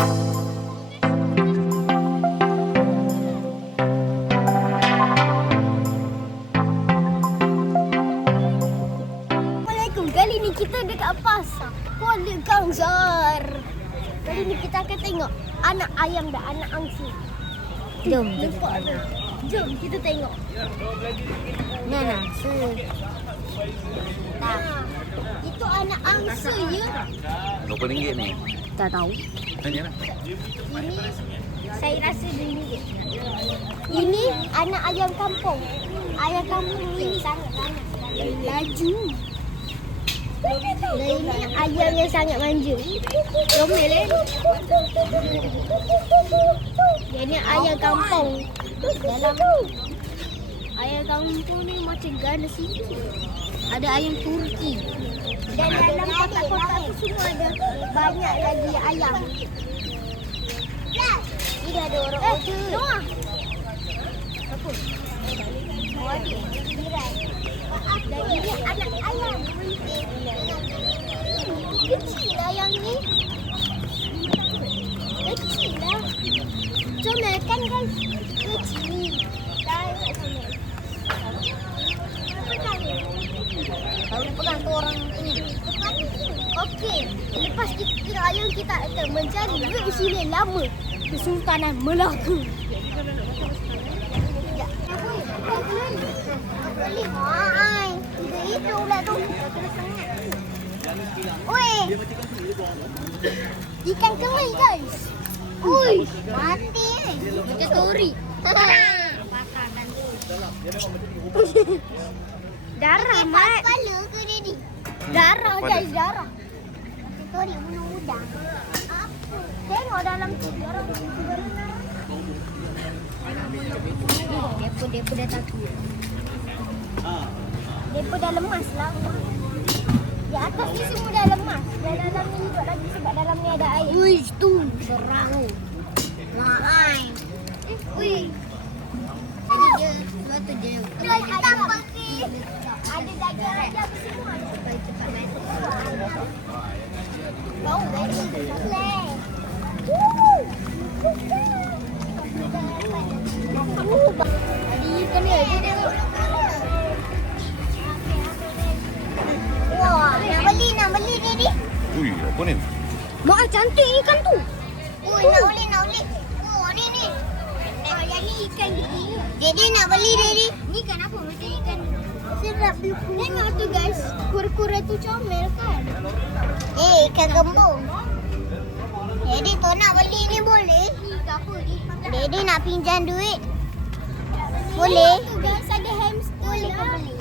Assalamualaikum. Kali ni kita dekat pasar Kuala Kangsar. Kali ni kita akan tengok anak ayam dan anak angsa. Jom kita tengok. Nana, Nah, itu anak angsa ya. Berapa ringgit ni? tak tahu. Tanya lah. Ini saya rasa RM2. Ini anak ayam kampung. Ayam kampung ini sangat laju. Dan ini ayam yang sangat manja. Comel Ini ayam kampung. Dalam ayam kampung ni macam ganas sikit. Ada ayam Turki. Dan dalam kotak-kotak tu semua ada banyak lagi ayam. Ini ada orang order. Noah. Apa? Oh, adik. Jiran. Dan ini anak ayam. Kecil lah yang ni. Kecil lah. Comel kan guys? Kecil. Dah nak comel. Tahu pegang tu orang ini. Okey, lepas kita ayam kita akan mencari duit di sini lama. Kesultanan Melaka. Beli mai. Itu lah tu. Oi. Ikan kemai guys. Ui, mati. Macam tori. Patahkan tu. Darah mat. Kepala ke dia ni? Darah guys, darah. Tori bunuh udang. Apa? Tengok dalam tu darah. Dia pun dah takut. Dia pun dah lemas lah. Di atas ni semua dah lemas. Dan dalam ni hidup lagi sebab dalam ni ada air. Ui, tu serang. Mahal. Ui. Jadi dia sebab tu dia Tuan ada pakai. Ada daging ayam semua. supaya cepat naik. Bau guys. Tadi kan dia tengok. Wah, nak beli Daddy. Ui, apa ni? Mak cantik ikan tu. Oh, nak beli. Oh, ni. Oh, yang ni ikan gede. Daddy nak beli Daddy. Ni ikan apa? Macam ikan Sedap. Tengok tu guys. Kura-kura tu comel kan. Ikan gembung. Daddy tu nak beli ni boleh? apa ni? Daddy nak pinjam duit. Boleh? Tu guys ada hamster. Boleh kau beli.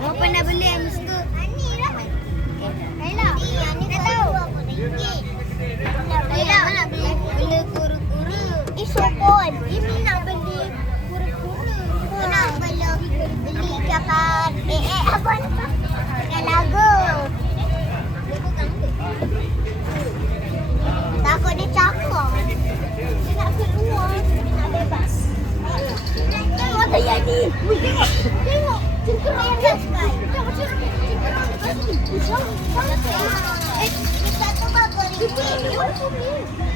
Orang pernah beli hamster. Ni lah. Baiklah. Ni tak tahu. Baiklah nak beli kura-kura. Sopon. Ini nak beli kura-kura. Nak beli kapal. Apa ni? Ikan lagu. Takut dia cakap. Dia nak keluar. Dia nak bebas. Tengok tak jadi. Tengok. Cengkerang dia. Tengok cengkerang. Ni satu berapa ringgit?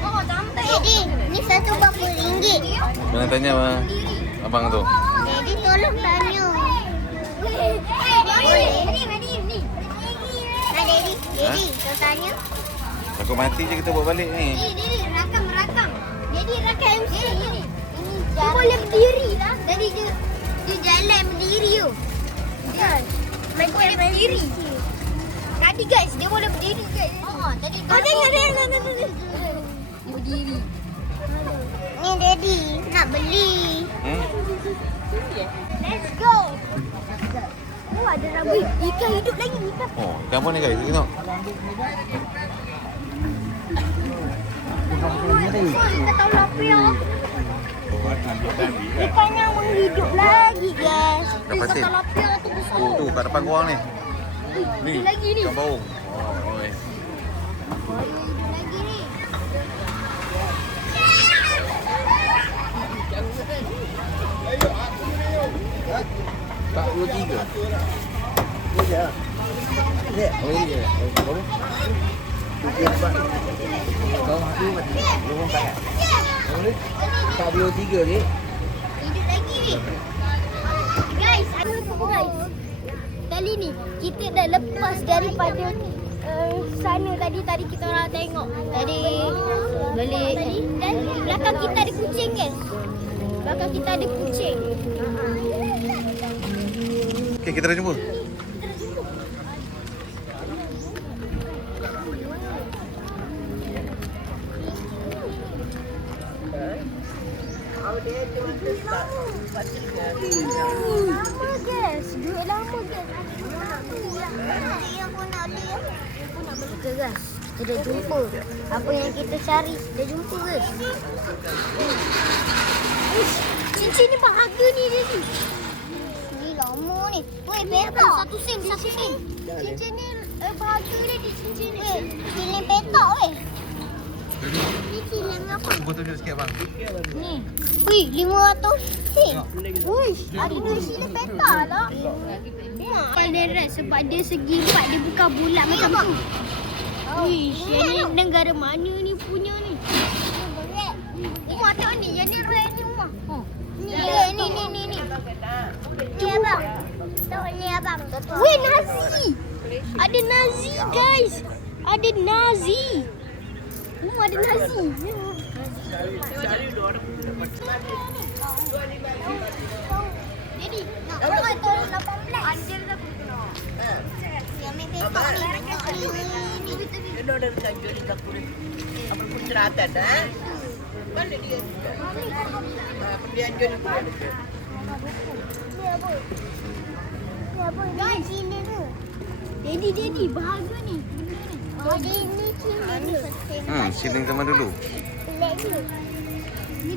Oh, cantik. Jadi, ni satu berapa ringgit? Mana tanya abang tu? Jadi tolong tanya. Boleh. Ni. Nah, Daddy, kau tanya. Takut mati je kita buat balik ni. Ni rakam. Jadi rakam MC. Ini Dia boleh berdiri lah. Jadi dia jalan berdiri tu. Kan? Dia boleh berdiri. Tadi guys, dia boleh berdiri guys. Tadi Kau tengok dia. dia berdiri. Ni Daddy, nak beli. Let's go. Oh, ada rabu. Ikan hidup lagi. Ikan. Oh, ikan apa ni guys? Tengok. Kita tahu lapia. Ikan yang menghidup lagi, guys. Kat pasir. Tilapia tu besar. Tu kat depan korang ni. Ni. lagi ni. Ikan baung. Oh, oi. Hidup lagi ni. Tak 23. Ya. Ya. Oh, ya. Berapa? 74. Bawah tu mati. Lorong tak. Boleh? Tak 2 3 ni. Hidup lagi ni. Guys, ada apa guys? Kali ni kita dah lepas daripada sana tadi kita orang tengok. Tadi balik dan belakang kita ada kucing guys. Belakang kita ada kucing. Okay, kita dah jumpa. Lama guys. Duit lama guys. Kita guys, kita dah jumpa. Apa yang kita cari, dah jumpa guys. Cincin ni berharga ni dia ni. Ni lama ni. Weh, petak. Satu sen. Cincin ni berharga dia di cincin ni. Weh, cincin petak weh. Ni cincin apa? Cuba tunjuk sikit bang. Ni. Wih, 500 sen. Wih, ada dua sila petak lah. Paling rare sebab dia segi 4, dia bukan bulat macam tu. Wih, yang ni negara mana ni punya ni? Umar tengok ni, yang ni rare ni Umar. Ni rare ni. Ni abang. Tengok ni abang. Wih, Nazi. Ada Nazi guys. Ada Nazi. Ada Nazi. Jadi, nak tengok tahun 18. Anjir dah kena. Yang main petak ni. Dia dah kanjur di dapur. Apa pun ceratan dah. Mana dia? Dia anjur ni pun. Guys, sini tu. Daddy, bahagia ni. Jadi ni sini ni. Shilling zaman dulu. Ni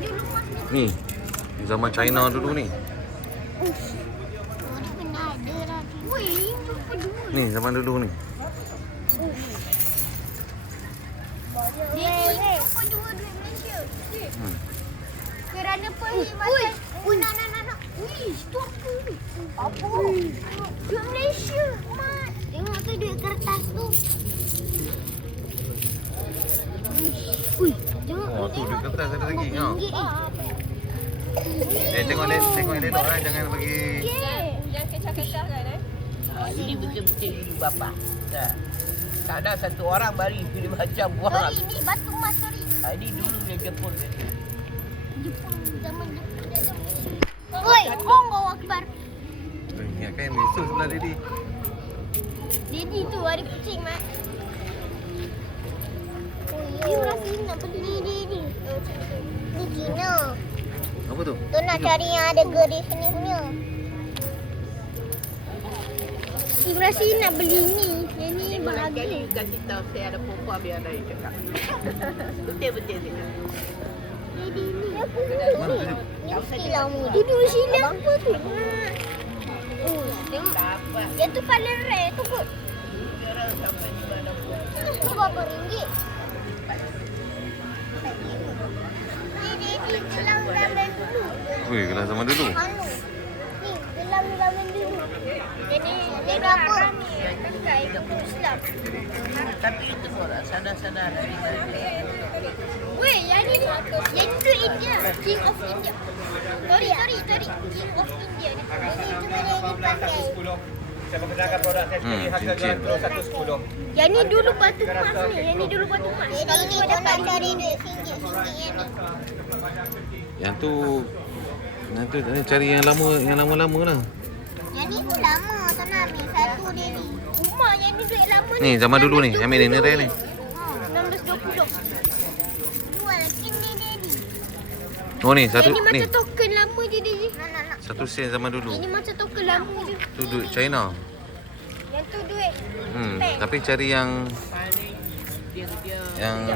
dulu mas Ni. ni. Zaman China dulu ni. Dia kena ada lah. Weh, berapa dulu? Ni zaman dulu ni. Daddy, apa dua duit Malaysia? Kerana perkhidmatan. Nak. Wih, tu apa ni? Apa? Duit Malaysia, Mat. Tengok tu duit kertas tu. Ui, tengok. Tu duit kertas ada lagi. Ha. RM1. Tengok yang elok lah. Jangan bagi. Jangan kecah-kecah kan Ini betul-betul ibu bapa. Tak ada satu orang bari pilih macam buang. Sorry, ni batu emas, sorry. Ini dulu dia Jepun. Jepun, zaman Jepun dia ada Malaysia. Oi, Allahu Akbar. Ingatkan besok sebelah Daddy. Daddy tu ada kucing, Mat. You rasa nak beli ni. Ni Cina. Apa tu? Tu nak cari yang ada garis ni punya. You rasa nak beli ni. Yang ni berharga. Kali kasih tahu saya ada perempuan biar dia cakap. Betul-betul dia. Daddy ni. Mana tu? Ni silang ni. Duduk silang apa tu? Tengok. Dapat. Yang tu paling rare tu kot. Orang sampai di mana pun. Ni berapa ringgit? Ni gelang zaman dulu. Wih, gelang zaman dulu. Anu. Ni gelang zaman dulu. Jadi berapa? Pakai Islam. Tapi itu orang sana-sana. Weh, yang ni India. King of India. Sorry. King of India ni. Ini cuma yang dipakai. Saya membenarkan produk saya sekali harga cincin. jual 110. Yang ni dulu batu emas ni. Yang ni dulu batu emas. Kalau Ni tu kau dapat nak cari duit singgit ni. Yang tu ni cari yang lama-lama lah. Yang ni pun lama tak nak ambil satu dia ni. rumah yang ni duit lama ni. Ni zaman dulu ni. Ambil ni rare ni. 1620. Jual lagi ni dia ni. Oh ni satu Yang ni ni. macam token lama je dia. Nak. 1 sen zaman dulu. Ini macam token lama je. Tu duit China. Yang tu duit. Tapi cari yang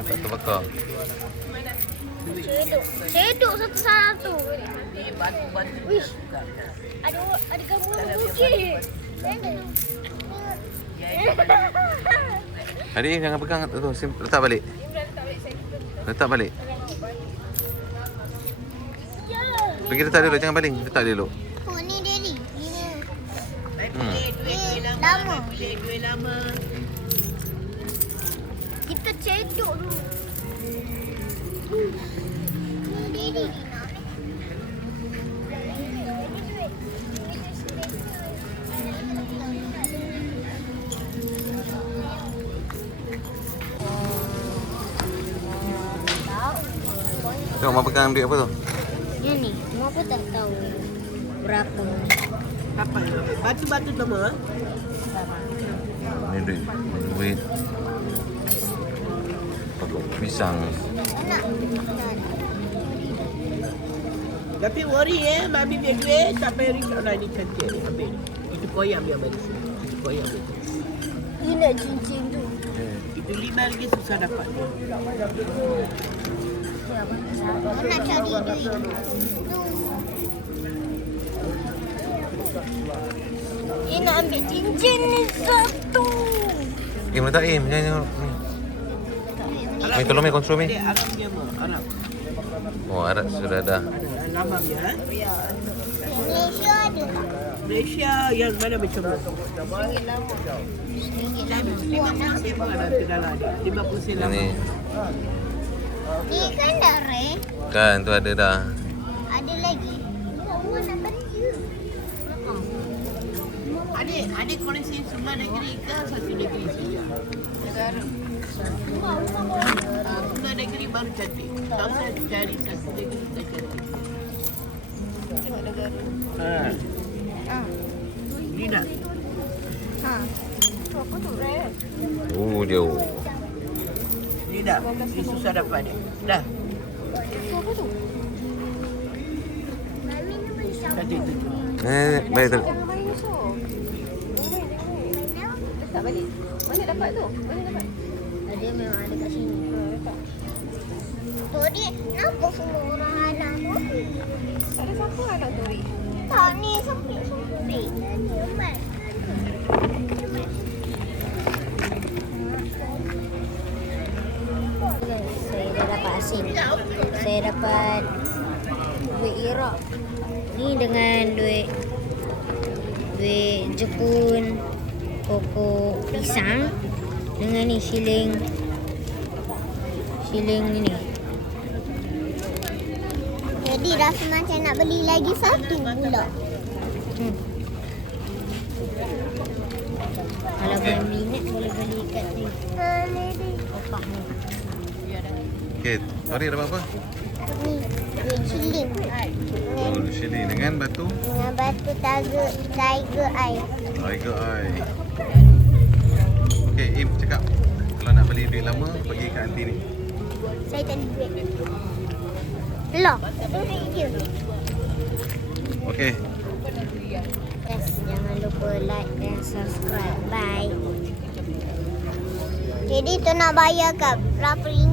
tak terbakar. Cedok satu-satu. Ini batu-batu. Wish. Ada gambar bukit. Adik jangan pegang tu, letak balik. Letak balik. Ya. Pergi letak dulu, jangan baling. Letak dulu. Oh ni dia ni. Duit lama. Duit lama. Kita cedok dulu. Tengok Mak pegang duit apa tu? Yang ni, Mak pun tak tahu berapa. Apa? Batu-batu semua. Ni duit. Duit. Pokok pisang. Tapi worry Mami punya duit tak payah risau lah ni cantik ni. Ambil ni. Itu koyam yang bagi sini. Itu koyam ni. Ini nak cincin tu. Itu RM5 susah dapat. Aku nak cari duit. Dia nak ambil cincin ni satu. Mana tak Im? Jangan ni. Mi tolong mi kontrol mi. Adik, Arab punya apa? Arab. Oh, Arab sudah ada. Lama dia. Malaysia ada tak? Malaysia yang mana macam tu? Ringgit lama. RM50 pun ada ke dalam ni. RM50 lama. Ini Ni kan dah rare. kan tu ada dah. Ada lagi. Semua nak kerja. Adik koleksi semua negeri ke satu negeri saja? Negara. Semua negeri baru cantik. Tak usah cari satu negeri tak cantik. Tengok negara. Ni nak. Apa tu rare? Oh, jauh. Ni dah. Ni susah dapat ni. Dah. Apa tu? Cantik tu. Baik tu. Jangan main musuh. Tak balik. Mana dapat tu? Mana dapat? Dia memang ada kat sini. Tori, kenapa semua orang halang Tori? Tak ada siapa anak Tori. Tak ni sempit-sempit. Cepat. Saya dah dapat asin. Saya dapat duit Iraq. Ni dengan duit Jepun, pokok pisang dengan ni shilling ni. Jadi rasa macam nak beli lagi satu pula. Kalau boleh minat boleh beli kat ni. Opak ni. Okey, Tori dapat apa? Ni, shilling. Oh, shilling dengan batu. Dengan batu tiger eye. Tiger eye. Okey, Im cakap kalau nak beli duit lama pergi kat aunty ni. Saya tak ada duit. Loh, duit je. Okey. Yes, jangan lupa like dan subscribe. Bye. Jadi tu nak bayar kat berapa ringgit?